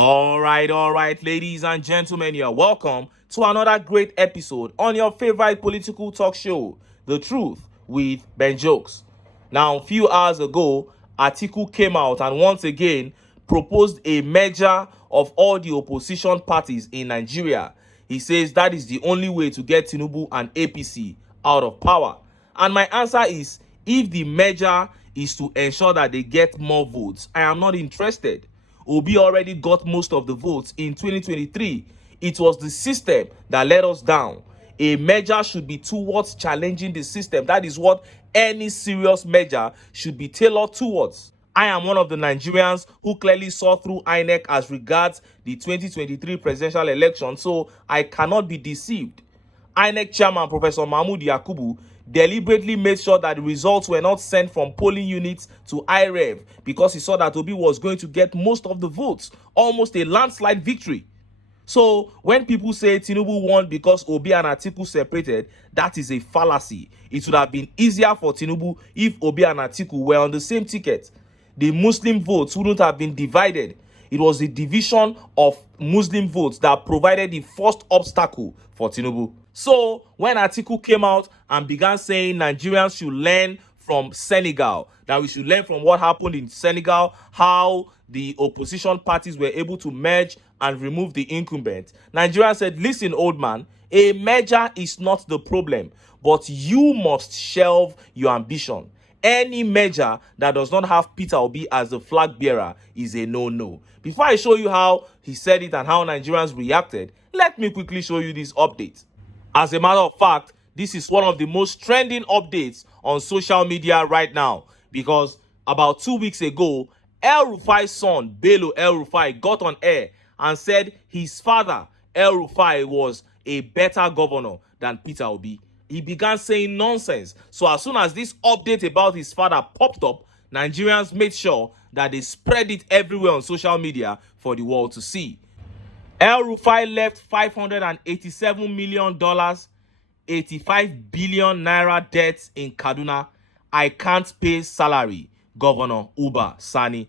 All right, ladies and gentlemen, you're welcome to another great episode on your favorite political talk show, The Truth with Ben Jokes. Now, a few hours ago, Atiku came out and once again proposed a merger of all the opposition parties in Nigeria. He says that is the only way to get Tinubu and APC out of power. And my answer is, if the merger is to ensure that they get more votes, I am not interested. Obi already got most of the votes in 2023. It was the system that let us down. A measure should be towards challenging the system. That is what any serious measure should be tailored towards. I am one of the Nigerians who clearly saw through INEC as regards the 2023 presidential election, so I cannot be deceived. INEC chairman Professor Mahmood Yakubu deliberately made sure that the results were not sent from polling units to IREV because he saw that Obi was going to get most of the votes, almost a landslide victory. So when people say Tinubu won because Obi and Atiku separated, that is a fallacy. It would have been easier for Tinubu if Obi and Atiku were on the same ticket. The Muslim votes wouldn't have been divided. It was the division of Muslim votes that provided the first obstacle for Tinubu. So when Atiku came out and began saying Nigerians should learn from Senegal, that we should learn from what happened in Senegal, how the opposition parties were able to merge and remove the incumbent, Nigeria said, listen, old man, a merger is not the problem, but you must shelve your ambition. Any merger that does not have Peter Obi as the flag bearer is a no-no. Before I show you how he said it and how Nigerians reacted, let me quickly show you this update. As a matter of fact, this is one of the most trending updates on social media right now, because about 2 weeks ago, EL-Rufai's son, Bello El-Rufai, got on air and said his father, El-Rufai, was a better governor than Peter Obi. He began saying nonsense. So as soon as this update about his father popped up, Nigerians made sure that they spread it everywhere on social media for the world to see. El-Rufai left $587 million, 85 billion naira debts in Kaduna. I can't pay salary, Governor Uba Sani.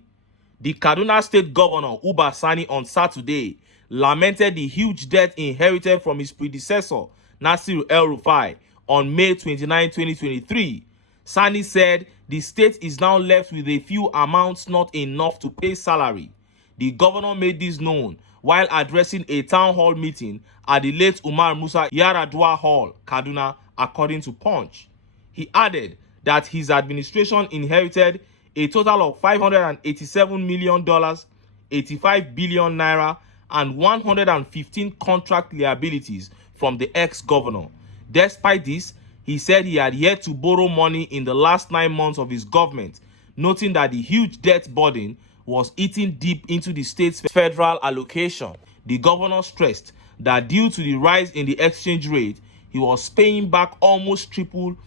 The Kaduna State Governor Uba Sani on Saturday lamented the huge debt inherited from his predecessor, Nasir El-Rufai, on May 29, 2023. Sani said the state is now left with a few amounts not enough to pay salary. The governor made this known while addressing a town hall meeting at the late Umar Musa Yaradua Hall, Kaduna, according to Punch. He added that his administration inherited a total of $587 million, 85 billion naira, and 115 contract liabilities from the ex-governor. Despite this, he said he had yet to borrow money in the last 9 months of his government, noting that the huge debt burden was eating deep into the state's federal allocation. The governor stressed that due to the rise in the exchange rate, he was paying back almost triple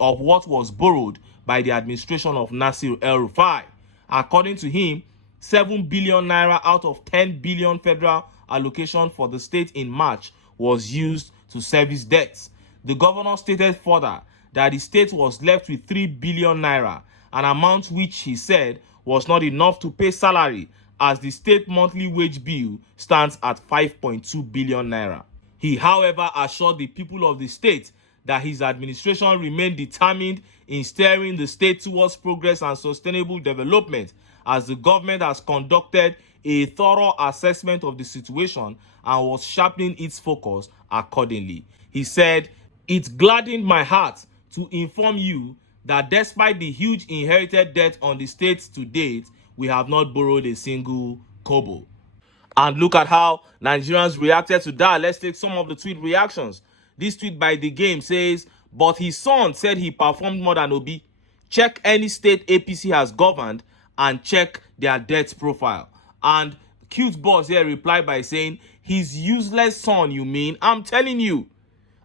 of what was borrowed by the administration of Nasir El-Rufai. According to him, 7 billion naira out of 10 billion federal allocation for the state in March was used to service debts. The governor stated further that the state was left with 3 billion naira, an amount which he said was not enough to pay salary, as the state monthly wage bill stands at 5.2 billion naira. He, however, assured the people of the state that his administration remained determined in steering the state towards progress and sustainable development, as the government has conducted a thorough assessment of the situation and was sharpening its focus accordingly. He said, "It gladdened my heart to inform you that despite the huge inherited debt on the state to date, we have not borrowed a single kobo." And look at how Nigerians reacted to that. Let's take some of the tweet reactions. This tweet by The Game says, "But his son said he performed more than Obi. Check any state APC has governed and check their debt profile." And Cute Boss here replied by saying, "His useless son, you mean? I'm telling you."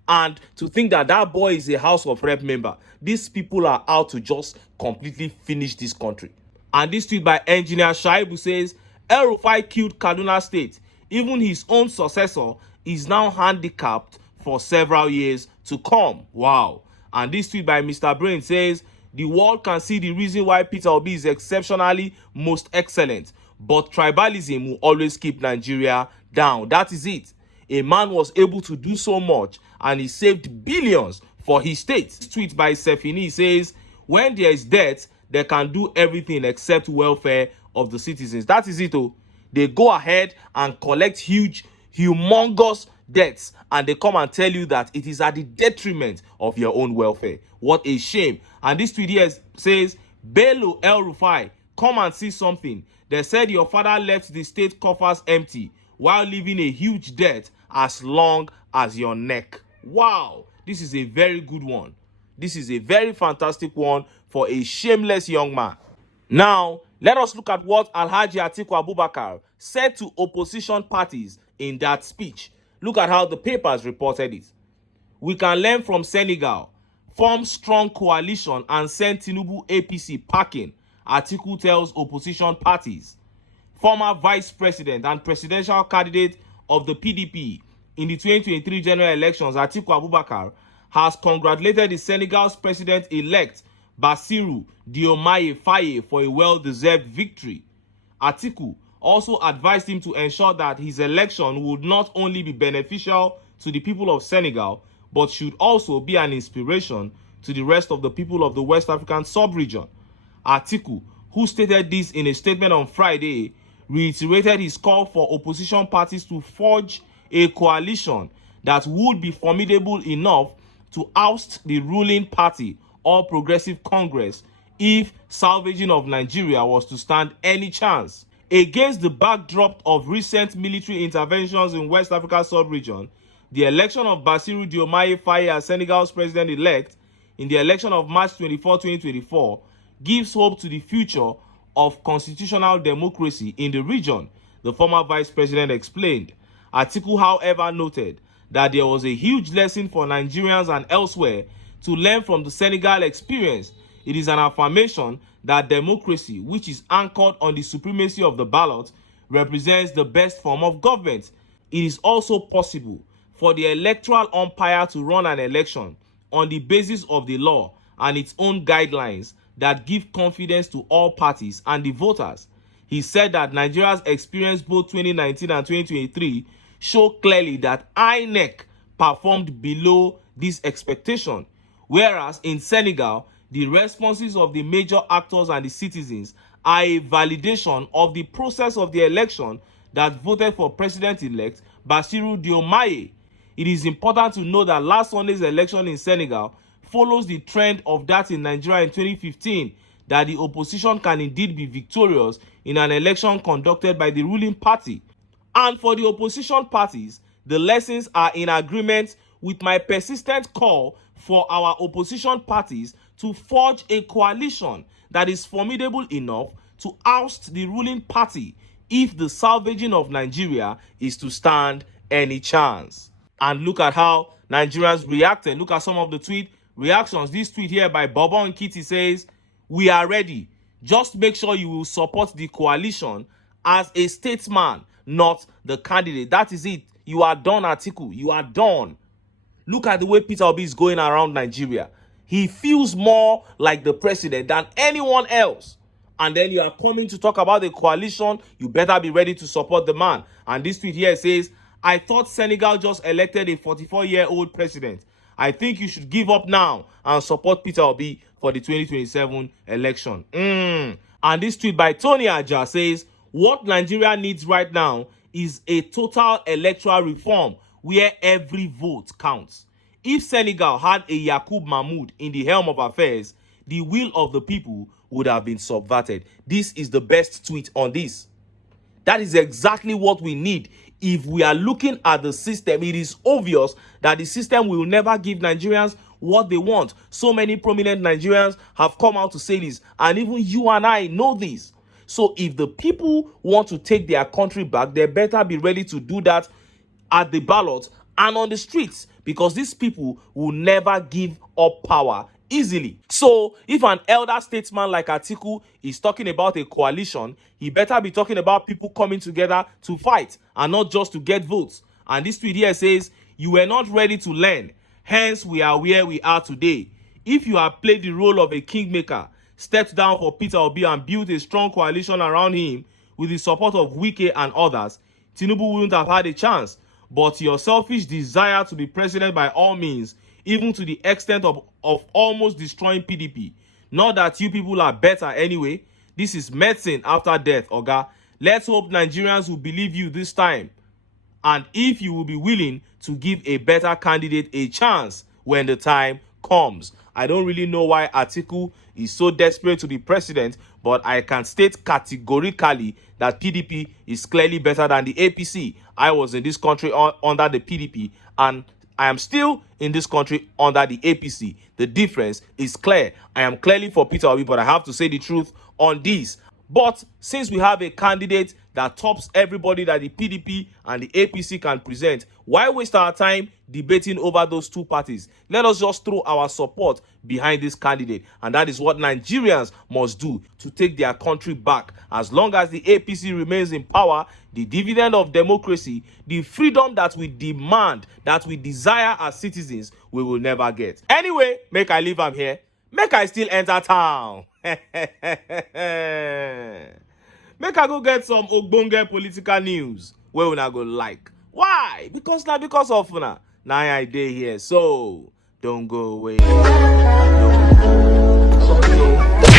And to think that that boy is a House of Rep member, these people are out to just completely finish this country. And this tweet by Engineer Shaibu says, "El-Rufai killed Kaduna State. Even his own successor is now handicapped for several years to come." Wow. And this tweet by Mr. Brain says, "The world can see the reason why Peter Obi is exceptionally most excellent, but tribalism will always keep Nigeria down. That is it. A man was able to do so much and he saved billions for his state. This tweet by Sefini says, when there is debt, they can do everything except welfare of the citizens. That is it. Oh, they go ahead and collect humongous debts, and they come and tell you that it is at the detriment of your own welfare. What a shame. And this tweet here says, Bello EL-Rufai, come and see something. They said your father left the state coffers empty while leaving a huge debt as long as your neck. Wow, this is a very good one. This is a very fantastic one for a shameless young man. Now, let us look at what Alhaji Atiku Abubakar said to opposition parties in that speech. Look at how the papers reported it. We can learn from Senegal, form strong coalition and send Tinubu APC packing, Atiku tells opposition parties. Former vice president and presidential candidate of the PDP in the 2023 general elections, Atiku Abubakar, has congratulated the Senegal's president-elect Bassirou Diomaye Faye for a well-deserved victory. Atiku also advised him to ensure that his election would not only be beneficial to the people of Senegal, but should also be an inspiration to the rest of the people of the West African sub-region. Atiku, who stated this in a statement on Friday, reiterated his call for opposition parties to forge a coalition that would be formidable enough to oust the ruling party, All Progressive Congress, if salvaging of Nigeria was to stand any chance. Against the backdrop of recent military interventions in West Africa sub-region, the election of Bassirou Diomaye Faye as Senegal's president-elect in the election of March 24, 2024 gives hope to the future of constitutional democracy in the region, the former vice president explained. Atiku, however, noted that there was a huge lesson for Nigerians and elsewhere to learn from the Senegal experience. It is an affirmation that democracy, which is anchored on the supremacy of the ballot, represents the best form of government. It is also possible for the electoral umpire to run an election on the basis of the law and its own guidelines that give confidence to all parties and the voters. He said that Nigeria's experience both 2019 and 2023 show clearly that INEC performed below this expectation, whereas in Senegal, the responses of the major actors and the citizens are a validation of the process of the election that voted for President-elect Bassirou Diomaye. It is important to know that last Sunday's election in Senegal follows the trend of that in Nigeria in 2015, that the opposition can indeed be victorious in an election conducted by the ruling party. And for the opposition parties, the lessons are in agreement with my persistent call for our opposition parties to forge a coalition that is formidable enough to oust the ruling party if the salvaging of Nigeria is to stand any chance. And look at how Nigerians reacted. Look at some of the tweet reactions. This tweet here by Bobo and Kitty says, "We are ready. Just make sure you will support the coalition as a statesman, not the candidate." That is it. You are done, Atiku. You are done. Look at the way Peter Obi is going around Nigeria. He feels more like the president than anyone else. And then you are coming to talk about the coalition. You better be ready to support the man. And this tweet here says, "I thought Senegal just elected a 44-year-old president. I think you should give up now and support Peter Obi for the 2027 election." And this tweet by Tony Aja says, "What Nigeria needs right now is a total electoral reform where every vote counts. If Senegal had a Yakub Mahmoud in the helm of affairs, the will of the people would have been subverted." This is the best tweet on this. That is exactly what we need. If we are looking at the system, it is obvious that the system will never give Nigerians what they want. So many prominent Nigerians have come out to say this, and even you and I know this. So if the people want to take their country back, they better be ready to do that at the ballot and on the streets, because these people will never give up power easily. So if an elder statesman like Atiku is talking about a coalition, he better be talking about people coming together to fight and not just to get votes. And this tweet here says, "You were not ready to learn, hence we are where we are today. If you have played the role of a kingmaker, stepped down for Peter Obi and built a strong coalition around him, with the support of Wike and others, Tinubu wouldn't have had a chance. But your selfish desire to be president by all means, even to the extent of almost destroying PDP. Not that you people are better anyway. This is medicine after death, Oga. Let's hope Nigerians will believe you this time. And if you will be willing to give a better candidate a chance when the time comes. I don't really know why Atiku is so desperate to be president, but I can state categorically that PDP is clearly better than the APC. I was in this country under the PDP, and I am still in this country under the APC. The difference is clear. I am clearly for Peter Obi, but I have to say the truth on this. But since we have a candidate that tops everybody that the PDP and the APC can present, why waste our time debating over those two parties? Let us just throw our support behind this candidate, and that is what Nigerians must do to take their country back. As long as the APC remains in power, the dividend of democracy, the freedom that we demand, that we desire as citizens, we will never get. Anyway, make I leave am here. Make I still enter town. Make I go get some ogbonge political news wey una go like. Why? Because of una. Now I dey here, so don't go away. Don't go.